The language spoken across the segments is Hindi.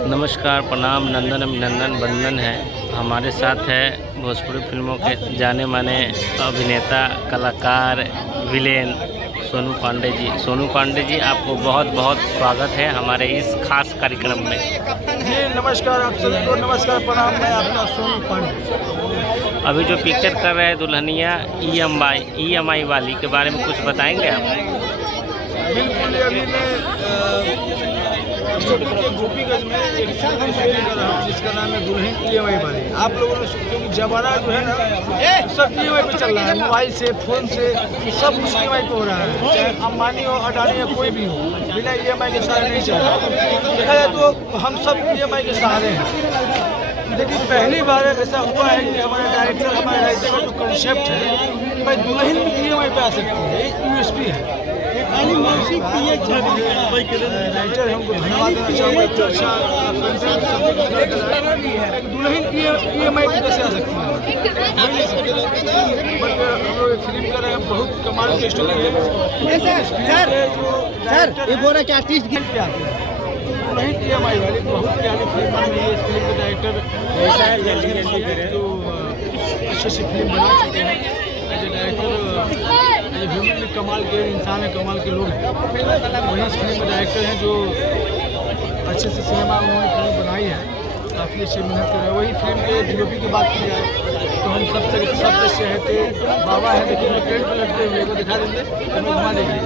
नमस्कार, प्रणाम, नंदन अभिनंदन वंदन है। हमारे साथ है भोजपुरी फिल्मों के जाने माने अभिनेता, कलाकार, विलेन सोनू पांडे जी। सोनू पांडे जी, आपको बहुत बहुत स्वागत है हमारे इस खास कार्यक्रम में। जी नमस्कार, आप सभी को नमस्कार, प्रणाम। मैं आपका सोनू पांडे। अभी जो पिक्चर कर रहे हैं दुल्हनिया EMI वाली के बारे में कुछ बताएंगे आप? बिल्कुल, अभी मैं गोपीगंज में एक फिल्म की शूटिंग कर रहा हूँ जिसका नाम है दुल्हन EMI वाली। आप लोगों ने क्योंकि जमाना जो है ना सब EMI पे चल रहा है, मोबाइल से, फोन से, सब कुछ EMI पे हो रहा है। चाहे अंबानी हो, अडानी या कोई भी हो, बिना EMI के सहारे नहीं चल रहा। देखा जाए तो हम सब EMI के सहारे हैं। लेकिन पहली बार ऐसा हुआ है कि हमारे डायरेक्टर, हमारे राइटर का जो कंसेप्ट है कि भाई दुल्हन भी EMI पे आ सकती है, एक USP है। राइटर है, उनको धन्यवाद देना चाहूँगा। इतना अच्छा दुल्हन EMI पे कैसे आ सकती है, नहीं सकती। बट हम लोग फिल्म कर रहे हैं, बहुत कमाल की स्टोरी है। जो बोला क्या आर्टिस्ट गिर पे आते हैं, दुल्हन EMI वाली बहुत प्यारी फिल्म बन रही है। इस फिल्म के डायरेक्टर जो अच्छे से फिल्म बना चुके हैं। ह्यूमन भी कमाल के इंसान है, कमाल के लोग हैं। वही इस फिल्म में डायरेक्टर हैं जो अच्छे से सिनेमा उन्होंने फिल्म बनाई है, काफ़ी अच्छी मेहनत कर रहे हैं। वही फिल्म के DOP की बात की जाए तो हम सब सहते बाबा है, देखिए ट्रेन पर लटके हुए को दिखा देंगे, हमें घुमा देंगे।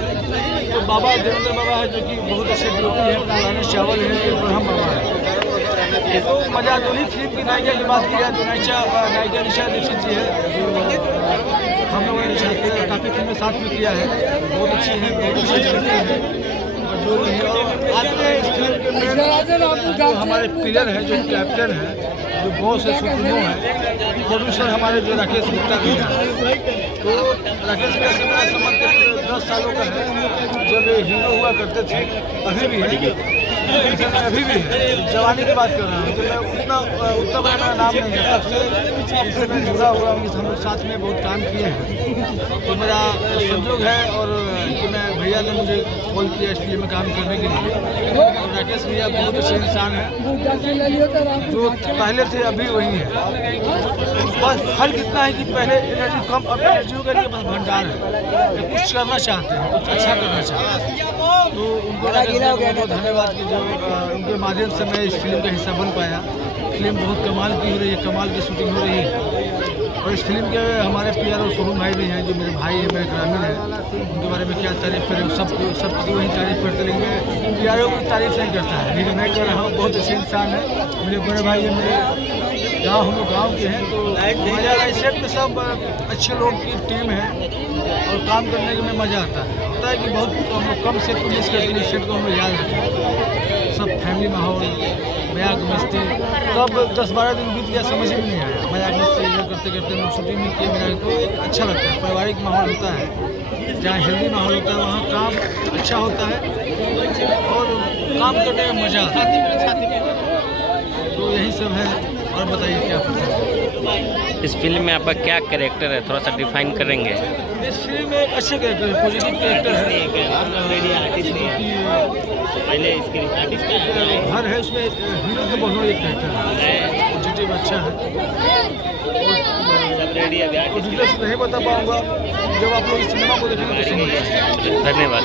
तो बाबा देवेंद्र बाबा है जो कि बहुत अच्छे DOP है, राजेश चावल है, इब्राहिम बाबा है। तो मजा तो ही फिल्म की नायिका की बात की जाए तो नायिका निशा दीक्षित जी है, जो हम लोगों ने काफ़ी फिल्में साथ में किया है, बहुत अच्छी है, बहुत अच्छी है। और जो आते हैं इस फिल्म के मेन जो हमारे पिलर है, जो कैप्टन है, जो बॉस है, सुप्रीमो है, प्रोड्यूसर हमारे जो राकेश गुप्ता जी हैं। तो राकेश भैया से मेरा संबंध करीब 10 सालों का है। जब हीरो हुआ करते थे, अभी भी है, अभी भी है। जवानी की बात कर रहा हूँ, जब मैं उतना बड़ा मेरा नाम नहीं है, तब से इससे मैं जुड़ा हुआ हूँ। हम लोग साथ में बहुत काम किए हैं, तो मेरा संजोग है। और कि मैं भैया ने मुझे कॉल किया इस फिल्म में काम करने के लिए। और राकेश भैया बहुत अच्छे इंसान हैं, जो पहले थे अभी वही है। बस फर्क इतना है कि पहले एनर्जी कम, अब एनर्जी के लिए बस भंडार है, कुछ करना चाहते हैं, कुछ अच्छा करना चाहते हैं। तो उनको बहुत धन्यवाद कि जो उनके माध्यम से मैं इस फिल्म का हिस्सा बन पाया। फिल्म बहुत कमाल की हो रही है, कमाल की शूटिंग हो रही है। और इस फिल्म के हमारे PRO सोनू भाई भी हैं, जो मेरे भाई हैं, मेरे ग्रामीण हैं। उनके बारे में क्या तारीफ़ करें, सब की वही तारीफ़ करते हैं, लेकिन मैं PRO की तारीफ़ नहीं करता है। लेकिन मैं कह रहा हूँ बहुत अच्छे इंसान है, मेरे बड़े भाई हैं, मेरे गाँव, हम लोग गाँव के हैं। तो मज़ा आ रहा है। सेट में सब अच्छे लोग की टीम है और काम करने में मज़ा आता है। होता है कि बहुत हम लोग कम सेट को मिस करते हैं, सेट को हम लोग याद रखें। सब फैमिली माहौल, मजाक मस्ती, तब 10-12 दिन बीत गया, समझ में नहीं आया। मजाक मस्ती करते करते हम शूटिंग में किए, मेरा तो अच्छा लगता है। पारिवारिक माहौल होता है, जहाँ हेल्दी माहौल होता है वहाँ काम अच्छा होता है और काम करने में मज़ा आता है। तो यही सब है। और बताइए क्या पता है इस फिल्म में आपका क्या कैरेक्टर है, थोड़ा सा डिफाइन करेंगे? इस फिल्म में एक अच्छे कैरेक्टर है, पॉजिटिव कैरेक्टर है। हर है उसमें हीरो के बहुत एक कैरेक्टर है, पॉजिटिव अच्छा है। और डिटेल्स नहीं बता पाऊँगा, जब आप लोग इस सिनेमा को देखेंगे तो समझ। धन्यवाद।